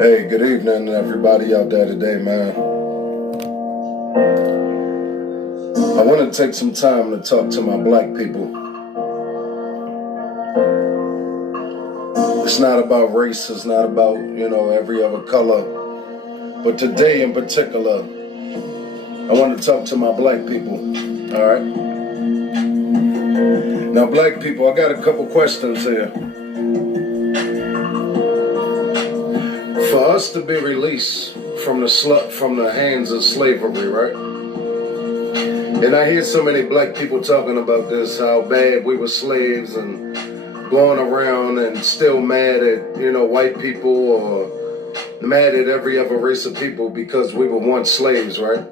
Hey, good evening, everybody out there today, man. I want to take some time to talk to my black people. It's not about race, it's not about, every other color. But today in particular, I want to talk to my black people, all right? Now, black people, I got a couple questions here. For us to be released from the hands of slavery, right? And I hear so many black people talking about this, how bad we were slaves and going around and still mad at, white people or mad at every other race of people because we were once slaves, right?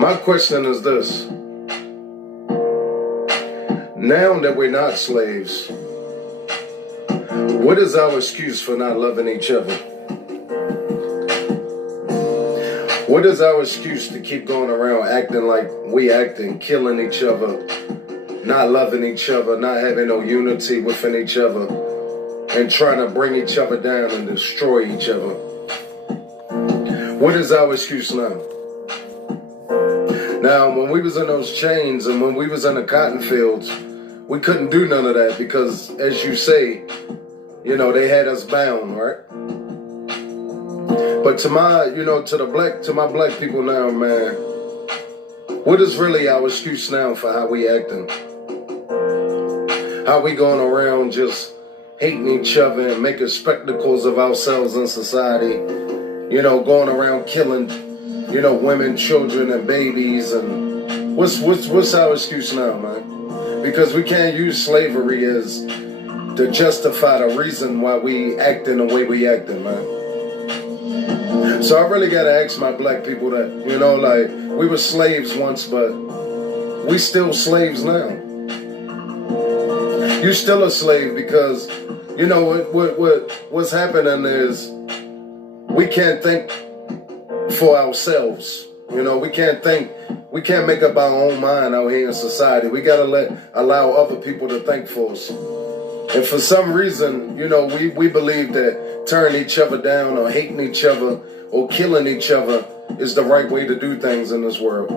My question is this. Now that we're not slaves, what is our excuse for not loving each other? What is our excuse to keep going around acting like we acting, killing each other, not loving each other, not having no unity within each other, and trying to bring each other down and destroy each other? What is our excuse now? Now, when we was in those chains and when we was in the cotton fields, we couldn't do none of that because, as you say, they had us bound, right? But to my black people now, man, what is really our excuse now for how we acting? How we going around just hating each other and making spectacles of ourselves in society? Going around killing, women, children, and babies. And what's our excuse now, man? Because we can't use slavery as to justify the reason why we acting the way we acting, man. So I really gotta ask my black people that, we were slaves once, but we still slaves now. You still a slave because, what's happening is we can't think for ourselves. We can't make up our own mind out here in society. We gotta allow other people to think for us. And for some reason, we believe that tearing each other down or hating each other or killing each other is the right way to do things in this world.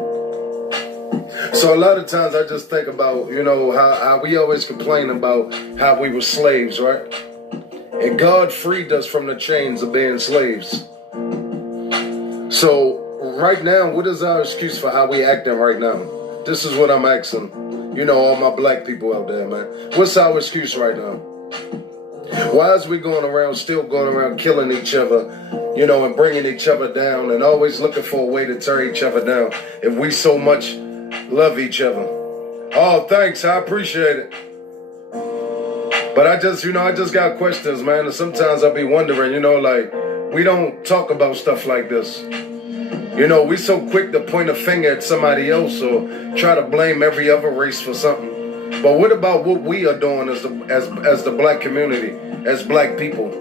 So a lot of times I just think about, how we always complain about how we were slaves, right? And God freed us from the chains of being slaves. So right now, what is our excuse for how we acting right now? This is what I'm asking. All my black people out there, man. What's our excuse right now? Why is we still going around killing each other, and bringing each other down and always looking for a way to tear each other down if we so much love each other? Oh, thanks. I appreciate it. But I just got questions, man. And sometimes I'll be wondering, we don't talk about stuff like this. We so quick to point a finger at somebody else or try to blame every other race for something. But what about what we are doing as the black community, as black people?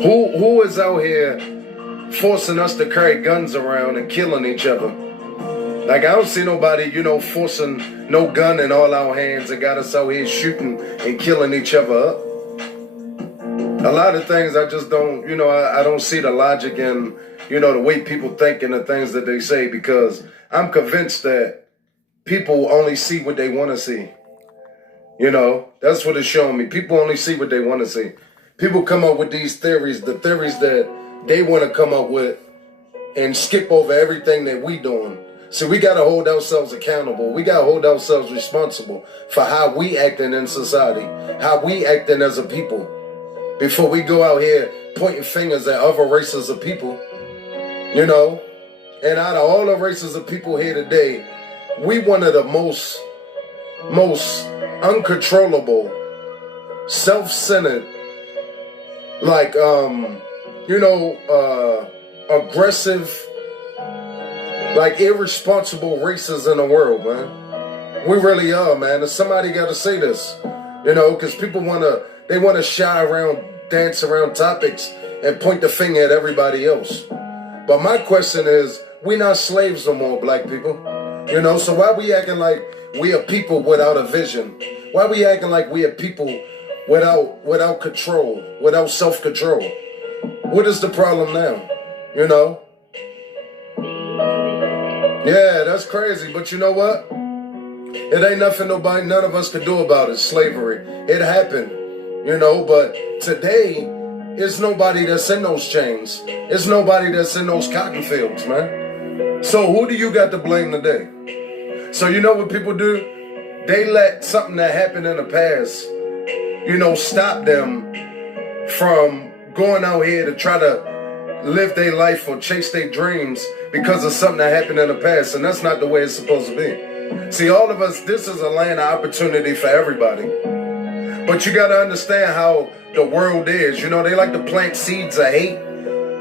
Who is out here forcing us to carry guns around and killing each other? Like, I don't see nobody, forcing no gun in all our hands and got us out here shooting and killing each other up. A lot of things I just don't, I don't see the logic in, the way people think and the things that they say, because I'm convinced that people only see what they want to see. That's what it's showing me. People only see what they want to see. People come up with these theories, the theories that they want to come up with, and skip over everything that we doing. So we got to hold ourselves accountable. We got to hold ourselves responsible for how we acting in society, how we acting as a people, before we go out here pointing fingers at other races of people. And out of all the races of people here today, we one of the most uncontrollable, self-centered, aggressive, irresponsible races in the world, man. We really are, man. And somebody got to say this, because people want to shy around, dance around topics and point the finger at everybody else. But my question is, we not slaves no more, black people. So why we acting like we are people without a vision? Why we acting like we are people without control, without self-control. What is the problem now? You know? Yeah, that's crazy. But you know what? It ain't nothing none of us could do about it. Slavery. It happened, you know, but today, it's nobody that's in those chains. It's nobody that's in those cotton fields, man. So who do you got to blame today? So you know what people do? They let something that happened in the past, you know, stop them from going out here to try to live their life or chase their dreams because of something that happened in the past. And that's not the way it's supposed to be. See, all of us, this is a land of opportunity for everybody. But you got to understand how the world is. You know, they like to plant seeds of hate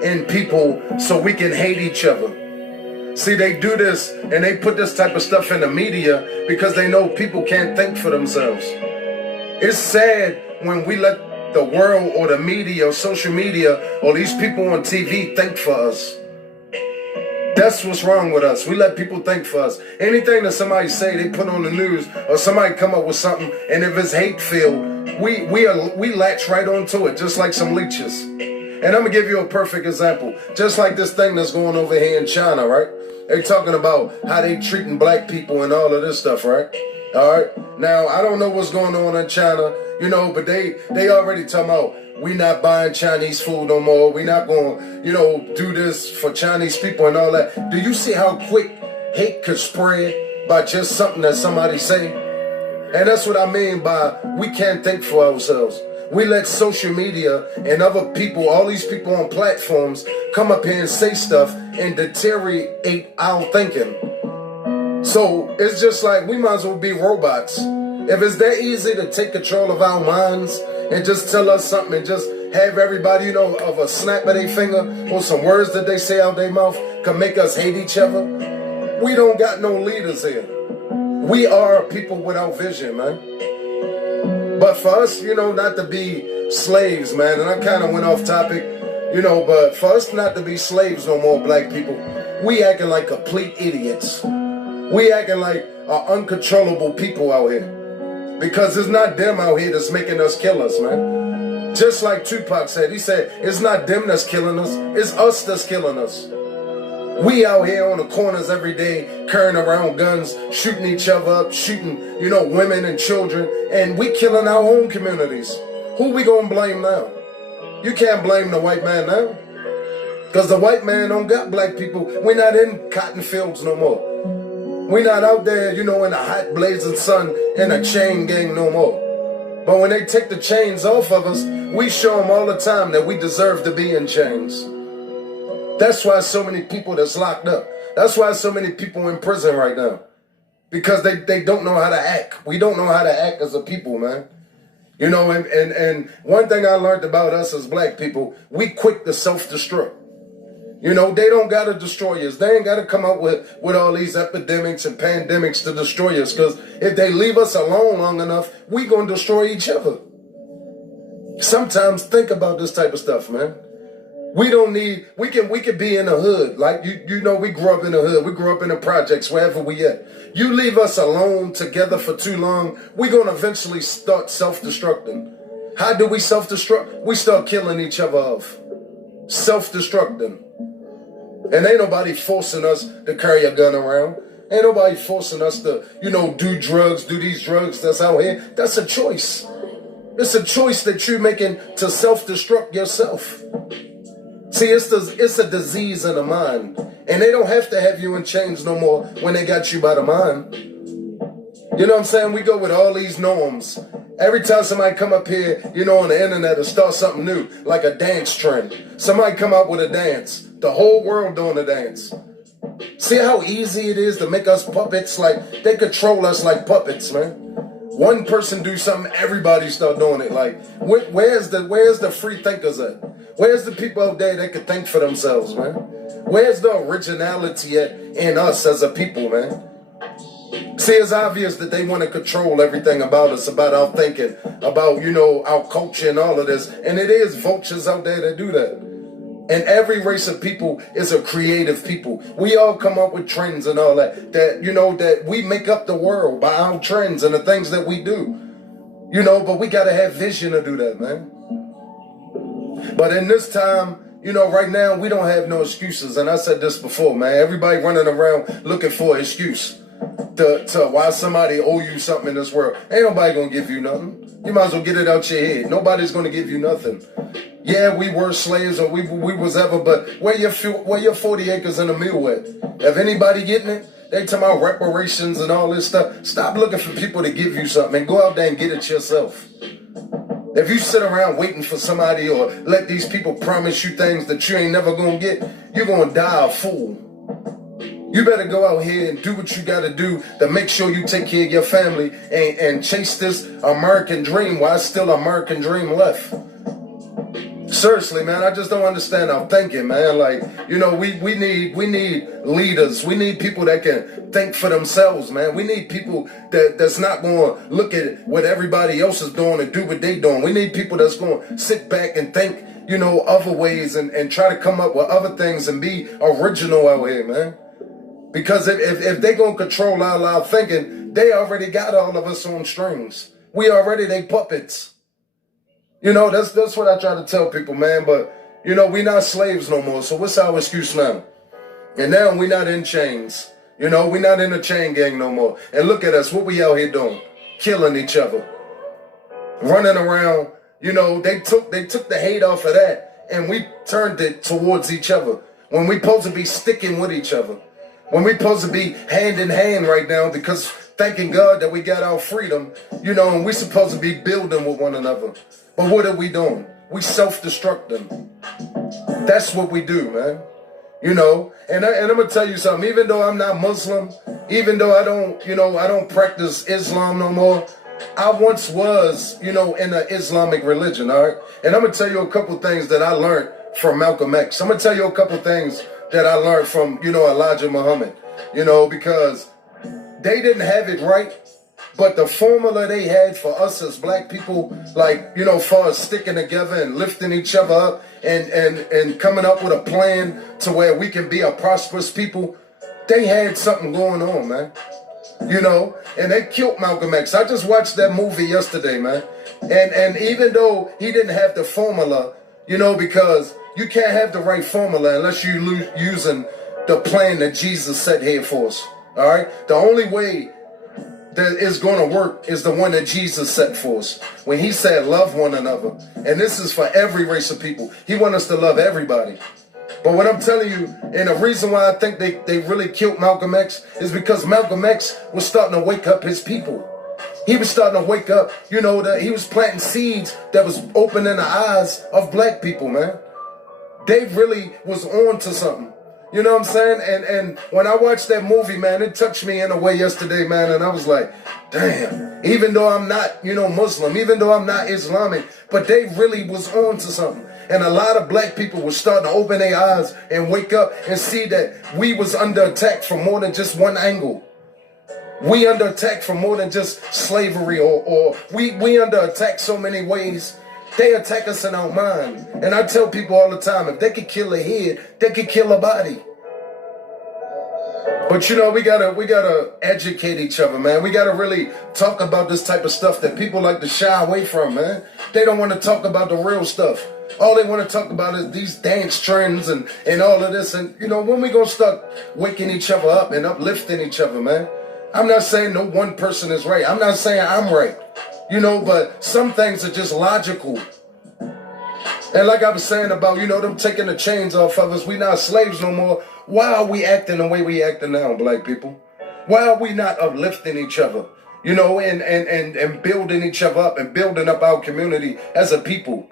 in people so we can hate each other. See, they do this and they put this type of stuff in the media because they know people can't think for themselves. It's sad when we let the world or the media or social media or these people on TV think for us. That's what's wrong with us. We let people think for us. Anything that somebody say, they put on the news, or somebody come up with something, and if it's hate-filled, we latch right onto it, just like some leeches. And I'm gonna give you a perfect example. Just like this thing that's going over here in China, right? They talking about how they treating black people and all of this stuff, right? All right. Now I don't know what's going on in China, you know, but they already talking about we not buying Chinese food no more. We not going, you know, do this for Chinese people and all that. Do you see how quick hate could spread by just something that somebody say? And that's what I mean by we can't think for ourselves. We let social media and other people, all these people on platforms, come up here and say stuff and deteriorate our thinking. So it's just like we might as well be robots. If it's that easy to take control of our minds and just tell us something and just have everybody, you know, of a snap of their finger or some words that they say out their mouth can make us hate each other, we don't got no leaders here. We are people without vision, man. But for us, you know, not to be slaves, man, and I kind of went off topic, you know, but for us not to be slaves no more, black people, we acting like complete idiots. We acting like uncontrollable people out here. Because it's not them out here that's making us kill us, man. Just like Tupac said, he said, it's not them that's killing us, it's us that's killing us. We out here on the corners every day, carrying around guns, shooting each other up, shooting, you know, women and children, and we killing our own communities. Who we gonna blame now? You can't blame the white man now. Because the white man don't got black people. We're not in cotton fields no more. We're not out there, you know, in the hot blazing sun in a chain gang no more. But when they take the chains off of us, we show them all the time that we deserve to be in chains. That's why so many people that's locked up. That's why so many people in prison right now. Because they don't know how to act. We don't know how to act as a people, man. You know, and one thing I learned about us as black people, we quick to self-destruct. You know, they don't got to destroy us. They ain't got to come up with all these epidemics and pandemics to destroy us. Because if they leave us alone long enough, we going to destroy each other. Sometimes think about this type of stuff, man. We don't need, we can be in the hood. Like, you know, we grew up in the hood. We grew up in the projects, wherever we at. You leave us alone together for too long, we're going to eventually start self-destructing. How do we self-destruct? We start killing each other off. Self-destructing. And ain't nobody forcing us to carry a gun around. Ain't nobody forcing us to, you know, do drugs, do these drugs that's out here. That's a choice. It's a choice that you're making to self-destruct yourself. See, it's a disease in the mind. And they don't have to have you in chains no more when they got you by the mind. You know what I'm saying? We go with all these norms. Every time somebody come up here, you know, on the internet and start something new, like a dance trend. Somebody come up with a dance. The whole world doing a dance. See how easy it is to make us puppets? Like, they control us like puppets, man. One person do something, everybody start doing it. Like, where's the free thinkers at? Where's the people out there that can think for themselves, man? Where's the originality in us as a people, man? See, it's obvious that they want to control everything about us, about our thinking, about, you know, our culture and all of this. And it is vultures out there that do that. And every race of people is a creative people. We all come up with trends and all that, you know, that we make up the world by our trends and the things that we do. But we got to have vision to do that, man. But in this time, right now, we don't have no excuses. And I said this before, man. Everybody running around looking for an excuse to why somebody owe you something in this world. Ain't nobody going to give you nothing. You might as well get it out your head. Nobody's going to give you nothing. Yeah, we were slaves or we was ever, but where your 40 acres and a mule at? If anybody getting it, they talking about reparations and all this stuff. Stop looking for people to give you something and go out there and get it yourself. If you sit around waiting for somebody or let these people promise you things that you ain't never gonna get, you're gonna die a fool. You better go out here and do what you gotta do to make sure you take care of your family and chase this American dream while it's still American dream left. Seriously, man, I just don't understand our thinking, man. Like, we need leaders. We need people that can think for themselves, man. We need people that's not going to look at what everybody else is doing and do what they doing. We need people that's going to sit back and think, other ways and try to come up with other things and be original out here, man. Because if they going to control our thinking, they already got all of us on strings. We already they puppets. That's what I try to tell people, man. But, we not slaves no more. So what's our excuse now? And now we not in chains. We not in a chain gang no more. And look at us. What we out here doing? Killing each other. Running around. They took the hate off of that. And we turned it towards each other. When we supposed to be sticking with each other. When we supposed to be hand in hand right now because thanking God that we got our freedom, and we supposed to be building with one another. But what are we doing? We self-destructing. That's what we do, man. And I'm going to tell you something. Even though I'm not Muslim, even though I don't practice Islam no more, I once was, in the Islamic religion, all right? And I'm going to tell you a couple things that I learned from Malcolm X. I'm going to tell you a couple things that I learned from, Elijah Muhammad, because they didn't have it right. But the formula they had for us as black people, like, far as sticking together and lifting each other up and coming up with a plan to where we can be a prosperous people, they had something going on, man. And they killed Malcolm X. I just watched that movie yesterday, man. And even though he didn't have the formula, because you can't have the right formula unless you using the plan that Jesus set here for us. All right? The only way that is going to work is the one that Jesus set for us. When he said, love one another. And this is for every race of people. He wants us to love everybody. But what I'm telling you, and the reason why I think they really killed Malcolm X is because Malcolm X was starting to wake up his people. He was starting to wake up, that he was planting seeds that was opening the eyes of black people, man. They really was on to something. You know what I'm saying? And when I watched that movie, man, it touched me in a way yesterday, man. And I was like, damn, even though I'm not, Muslim, even though I'm not Islamic, but they really was on to something. And a lot of black people were starting to open their eyes and wake up and see that we was under attack from more than just one angle. We under attack from more than just slavery or we under attack so many ways. They attack us in our mind. And I tell people all the time, if they could kill a head, they could kill a body. But we gotta educate each other, man. We gotta really talk about this type of stuff that people like to shy away from, man. They don't want to talk about the real stuff. All they want to talk about is these dance trends and all of this. And when we gonna start waking each other up and uplifting each other, man? I'm not saying no one person is right. I'm not saying I'm right. But some things are just logical. And like I was saying about, them taking the chains off of us, we not slaves no more. Why are we acting the way we acting now, black people? Why are we not uplifting each other, and building each other up and building up our community as a people?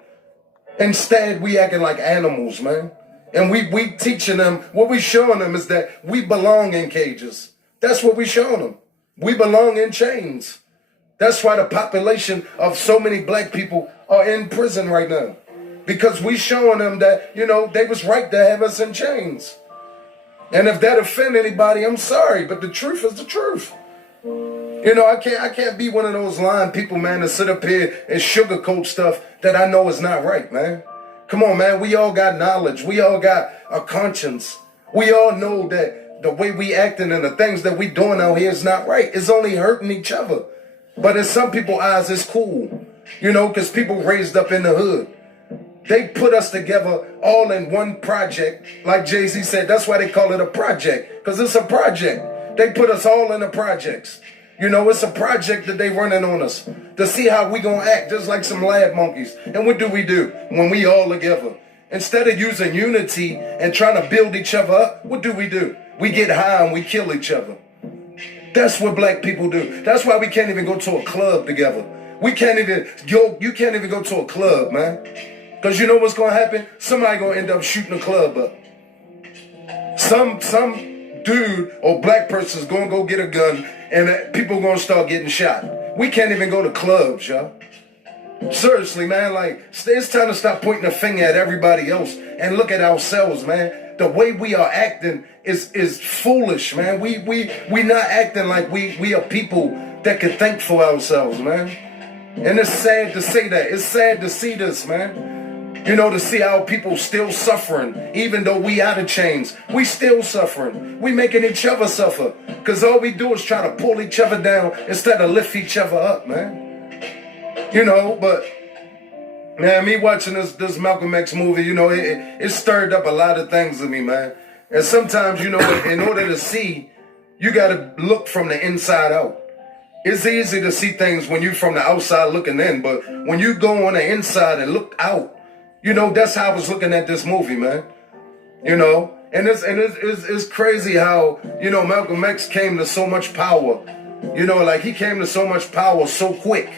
Instead, we acting like animals, man. And we teaching them, what we showing them is that we belong in cages. That's what we showing them. We belong in chains. That's why the population of so many black people are in prison right now. Because we showing them that, they was right to have us in chains. And if that offend anybody, I'm sorry, but the truth is the truth. I can't be one of those lying people, man, that sit up here and sugarcoat stuff that I know is not right, man. Come on, man. We all got knowledge. We all got a conscience. We all know that the way we acting and the things that we doing out here is not right. It's only hurting each other. But in some people's eyes, it's cool, you know, because people raised up in the hood. They put us together all in one project. Like Jay-Z said, that's why they call it a project, because it's a project. They put us all in the projects. You know, it's a project that they running on us to see how we gonna act, just like some lab monkeys. And what do when we all together? Instead of using unity and trying to build each other up, what do? We get high and we kill each other. That's what black people do. That's why we can't even go to a club together. You can't even go to a club, man. Because you know what's going to happen? Somebody going to end up shooting the club up. Some dude or black person's going to go get a gun and people going to start getting shot. We can't even go to clubs, y'all. Seriously, man, like, it's time to stop pointing a finger at everybody else and look at ourselves, man. The way we are acting is foolish, man. We not acting like we are people that can think for ourselves, man. And it's sad to say that. It's sad to see this, man. You know, to see how people still suffering, even though we out of chains. We still suffering. We making each other suffer. Because all we do is try to pull each other down instead of lift each other up, man. You know, but man, me watching this Malcolm X movie, you know, it stirred up a lot of things in me, man. And sometimes, you know, in order to see, you got to look from the inside out. It's easy to see things when you're from the outside looking in, but when you go on the inside and look out, you know, that's how I was looking at this movie, man. You know, and it's crazy how, you know, Malcolm X came to so much power. You know, like he came to so much power so quick.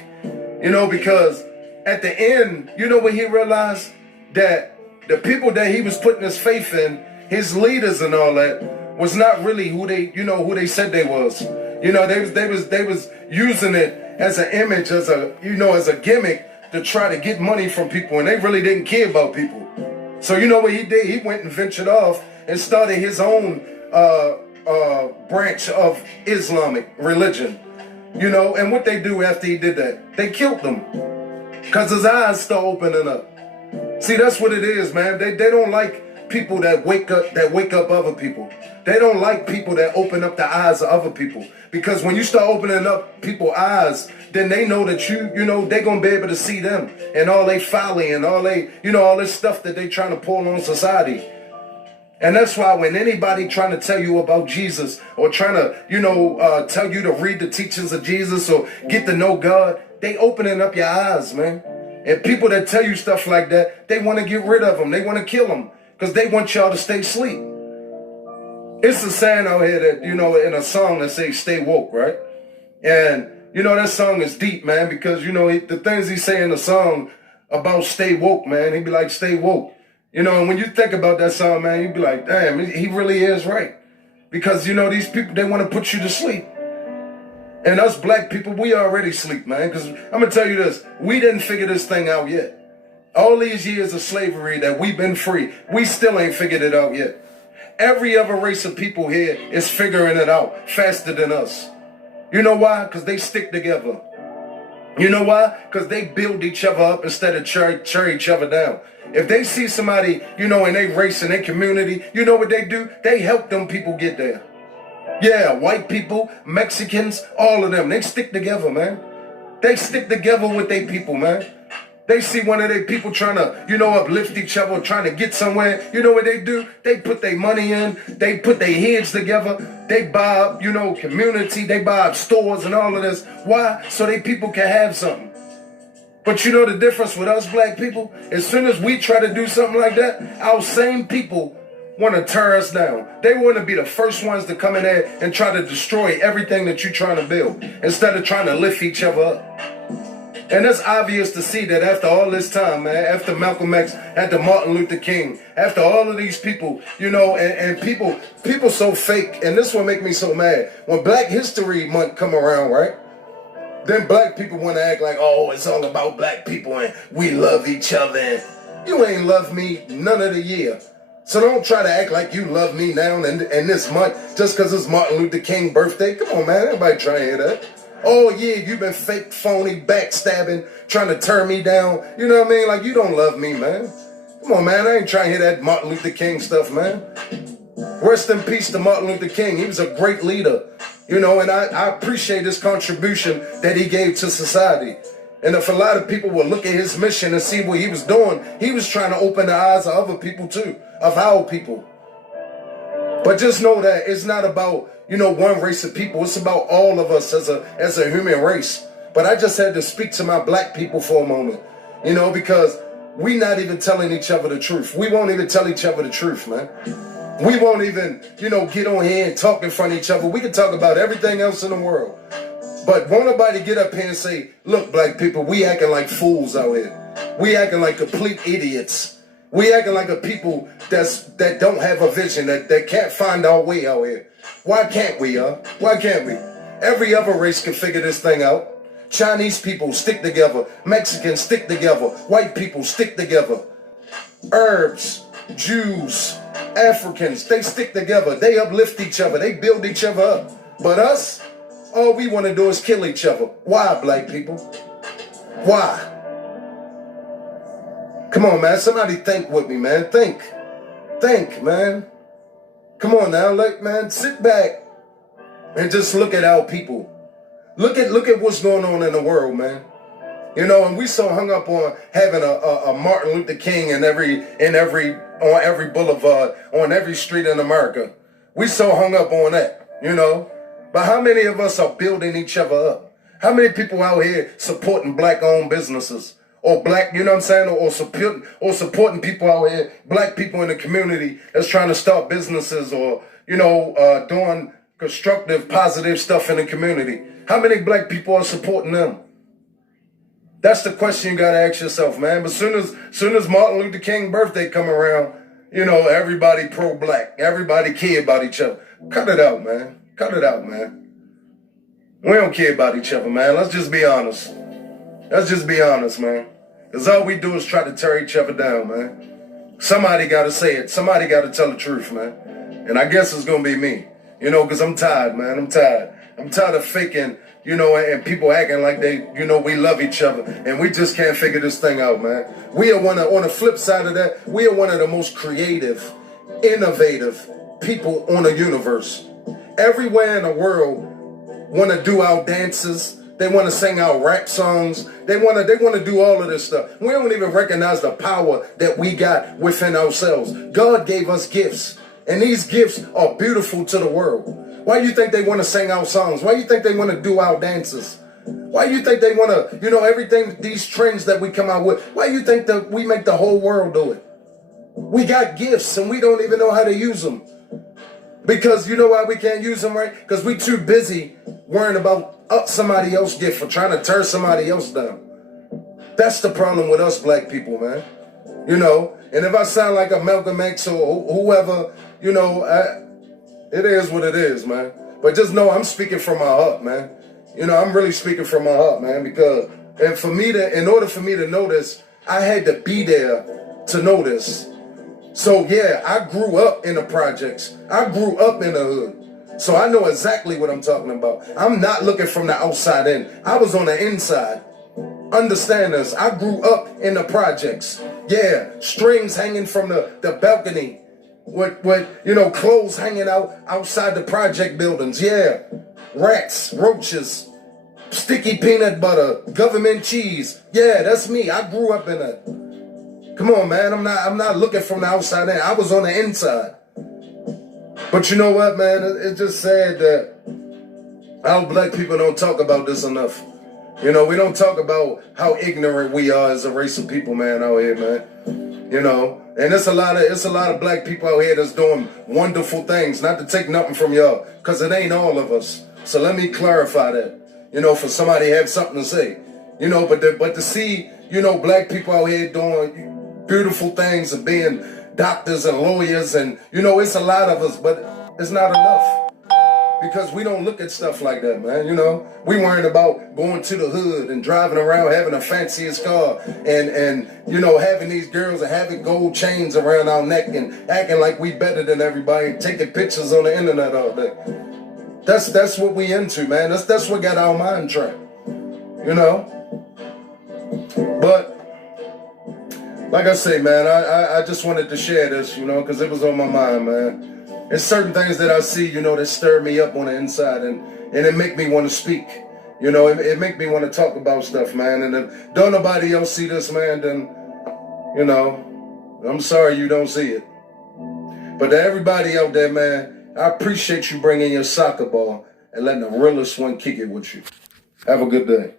You know, because at the end, you know, when he realized that the people that he was putting his faith in, his leaders and all that, was not really who they said they was. You know, they was using it as an image, as a gimmick to try to get money from people, and they really didn't care about people. So you know what he did? He went and ventured off and started his own branch of Islamic religion. You know, and what they do after he did that? They killed him. Because his eyes start opening up. See, that's what it is, man. They don't like people that wake up other people. They don't like people that open up the eyes of other people. Because when you start opening up people's eyes, then they know that you know, they're going to be able to see them and all they folly and all this stuff that they trying to pull on society. And that's why when anybody trying to tell you about Jesus or trying to, tell you to read the teachings of Jesus or get to know God, they opening up your eyes, man. And people that tell you stuff like that, they want to get rid of them. They want to kill them because they want y'all to stay asleep. It's a saying out here that, you know, in a song that says stay woke, right? And, you know, that song is deep, man, because, you know, the things he say in the song about stay woke, man, he be like, stay woke. You know, and when you think about that song, man, you be like, damn, he really is right. Because, you know, these people, they want to put you to sleep. And us black people, we already sleep, man. Because I'm going to tell you this, we didn't figure this thing out yet. All these years of slavery that we've been free, we still ain't figured it out yet. Every other race of people here is figuring it out faster than us. You know why? Because they stick together. You know why? Because they build each other up instead of tear each other down. If they see somebody, you know, in their race, in their community, you know what they do? They help them people get there. Yeah, white people, Mexicans, all of them, they stick together, man. They stick together with their people, man. They see one of their people trying to, you know, uplift each other, trying to get somewhere. You know what they do? They put their money in. They put their heads together. They buy up, you know, community. They buy up stores and all of this. Why? So they people can have something. But you know the difference with us black people? As soon as we try to do something like that, our same people want to tear us down. They want to be the first ones to come in there and try to destroy everything that you're trying to build instead of trying to lift each other up. And it's obvious to see that after all this time, man, after Malcolm X, after Martin Luther King, after all of these people, you know, and people so fake, and this one make me so mad. When Black History Month come around, right? Then black people want to act like, oh, it's all about black people and we love each other. And you ain't love me none of the year. So don't try to act like you love me now and this month just because it's Martin Luther King birthday. Come on, man. Everybody trying to hear that. Oh, yeah, you've been fake, phony, backstabbing, trying to turn me down. You know what I mean? Like, you don't love me, man. Come on, man. I ain't trying to hear that Martin Luther King stuff, man. Rest in peace to Martin Luther King. He was a great leader, and I appreciate his contribution that he gave to society. And if a lot of people will look at his mission and see what he was doing, he was trying to open the eyes of other people too, of our people. But just know that it's not about, one race of people. It's about all of us as a human race. But I just had to speak to my black people for a moment, because we not even telling each other the truth. We won't even tell each other the truth, man. We won't even, get on here and talk in front of each other. We can talk about everything else in the world. But won't nobody get up here and say, look, black people, we acting like fools out here. We acting like complete idiots. We acting like a people that don't have a vision, that can't find our way out here. Why can't we, Why can't we? Every other race can figure this thing out. Chinese people stick together. Mexicans stick together. White people stick together. Arabs, Jews, Africans, they stick together. They uplift each other. They build each other up. But us, all we want to do is kill each other. Why, black people? Why? Come on, man. Somebody think with me, man. Think. Think, man. Come on now. Man, sit back and just look at our people. Look at what's going on in the world, man. And we so hung up on having a Martin Luther King on every boulevard, on every street in America. We so hung up on that, But how many of us are building each other up? How many people out here supporting black-owned businesses? Or black, or supporting people out here, black people in the community that's trying to start businesses or, doing constructive, positive stuff in the community. How many black people are supporting them? That's the question you gotta ask yourself, man. But soon as Martin Luther King's birthday come around, everybody pro-black. Everybody care about each other. Cut it out, man. Cut it out, man. We don't care about each other, man. Let's just be honest. Let's just be honest, man. Because all we do is try to tear each other down, man. Somebody got to say it. Somebody got to tell the truth, man. And I guess it's going to be me. Because I'm tired, man. I'm tired. I'm tired of faking, and people acting like they, we love each other. And we just can't figure this thing out, man. We are on the flip side of that, we are one of the most creative, innovative people on the universe. Everywhere in the world want to do our dances. They want to sing our rap songs. They want to do all of this stuff. We don't even recognize the power that we got within ourselves. God gave us gifts, and these gifts are beautiful to the world. Why do you think they want to sing our songs? Why do you think they want to do our dances? Why do you think they want to, everything, these trends that we come out with? Why do you think that we make the whole world do it? We got gifts, and we don't even know how to use them. Because you know why we can't use them, right? Because we too busy worrying about somebody else's gift or trying to tear somebody else down. That's the problem with us black people, man. And if I sound like a Malcolm X or whoever, it is what it is, man. But just know I'm speaking from my heart, man. I'm really speaking from my heart, man, because in order for me to know this, I had to be there to know this. So yeah, I grew up in the projects. I grew up in the hood. So I know exactly what I'm talking about. I'm not looking from the outside in. I was on the inside. Understand this. I grew up in the projects. Yeah, strings hanging from the balcony. With clothes hanging outside the project buildings. Yeah, rats, roaches, sticky peanut butter, government cheese. Yeah, that's me. I grew up in that. Come on, man. I'm not looking from the outside in. I was on the inside. But you know what, man? It's just sad that our black people don't talk about this enough. We don't talk about how ignorant we are as a race of people, man, out here, man. And it's a lot of black people out here that's doing wonderful things. Not to take nothing from y'all, because it ain't all of us. So let me clarify that. For somebody to have something to say. But to see, black people out here doing beautiful things and being doctors and lawyers and, it's a lot of us, but it's not enough. Because we don't look at stuff like that, man, We worried about going to the hood and driving around, having the fanciest car and having these girls and having gold chains around our neck and acting like we better than everybody and taking pictures on the internet all day. That's what we into, man. That's what got our mind trapped, But like I say, man, I just wanted to share this, because it was on my mind, man. It's certain things that I see, that stir me up on the inside, and it make me want to speak. It make me want to talk about stuff, man. And if don't nobody else see this, man, then, I'm sorry you don't see it. But to everybody out there, man, I appreciate you bringing your soccer ball and letting the realest one kick it with you. Have a good day.